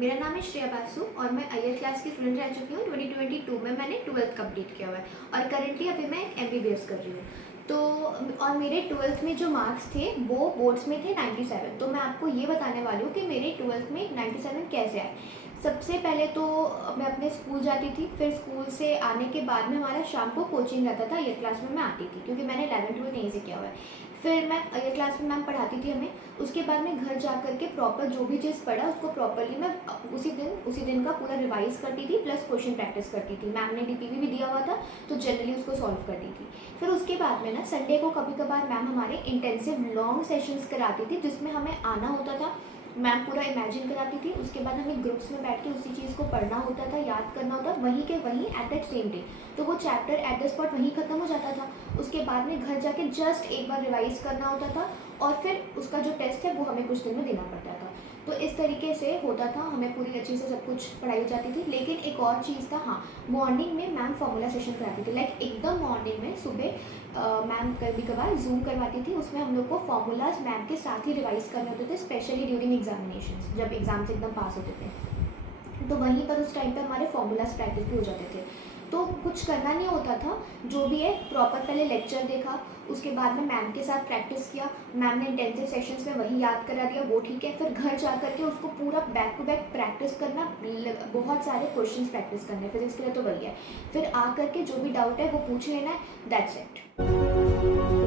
मेरा नाम है श्रेया बासु और मैं आईएएस क्लास की स्टूडेंट रह चुकी हूँ। 2022 में मैंने 12th कंप्लीट किया हुआ है और करंटली अभी मैं एमबीबीएस कर रही हूँ। तो और मेरे 12th में जो मार्क्स थे वो बोर्ड्स में थे 97। तो मैं आपको ये बताने वाली हूँ कि मेरे 12th में 97 कैसे आए। सबसे पहले तो मैं अपने स्कूल जाती थी, फिर स्कूल से आने के बाद में हमारा शाम को कोचिंग रहता था। ये क्लास में मैं आती थी क्योंकि मैंने 11th-12th यहीं से किया हुआ है। फिर मैं ये क्लास में मैम पढ़ाती थी हमें। उसके बाद मैं घर जा कर के प्रॉपर जो भी चीज़ पढ़ा उसको प्रॉपरली मैं उसी दिन का पूरा रिवाइज करती थी, प्लस क्वेश्चन प्रैक्टिस करती थी। मैम ने डीपीवी भी दिया हुआ था तो जनरली उसको सॉल्व करती थी। फिर उसके बाद में ना संडे को कभी कभार मैम हमारे इंटेंसिव लॉन्ग सेशंस कराती थी जिसमें हमें आना होता था। मैम पूरा इमेजिन कराती थी, उसके बाद हमें ग्रुप्स में बैठ के उसी चीज़ को पढ़ना होता था, याद करना होता, वहीं के वहीं एट दैट सेम डे। तो वो चैप्टर एट द स्पॉट वहीं ख़त्म हो जाता था। उसके बाद में घर जाके जस्ट एक बार रिवाइज करना होता था और फिर उसका जो टेस्ट है वो हमें कुछ दिन में देना पड़ता था। तो इस तरीके से होता था, हमें पूरी अच्छी से सब कुछ पढ़ाई जाती थी। लेकिन एक और चीज़ था, हाँ, मॉर्निंग में मैम फार्मूला सेशन कराती थी। लाइक एकदम मॉर्निंग में सुबह मैम कभी कभार जूम करवाती थी, उसमें हम लोग को फार्मूलाज मैम के साथ ही रिवाइज करने होते थे, स्पेशली ड्यूरिंग एग्जामिनेशन जब एग्जाम्स एकदम पास होते थे। तो वहीं पर उस टाइम पर हमारे फार्मूलाज प्रैक्टिस भी हो जाते थे। तो कुछ करना नहीं होता था, जो भी है प्रॉपर पहले लेक्चर देखा, उसके बाद में मैम के साथ प्रैक्टिस किया। मैम ने इंटेंसिव सेशंस में वही याद करा दिया, वो ठीक है। फिर घर जा कर के उसको पूरा बैक टू बैक प्रैक्टिस करना, बहुत सारे क्वेश्चंस प्रैक्टिस करने, फिजिक्स के लिए तो वही है। फिर आ करके जो भी डाउट है वो पूछ लेना है, दैट्स इट।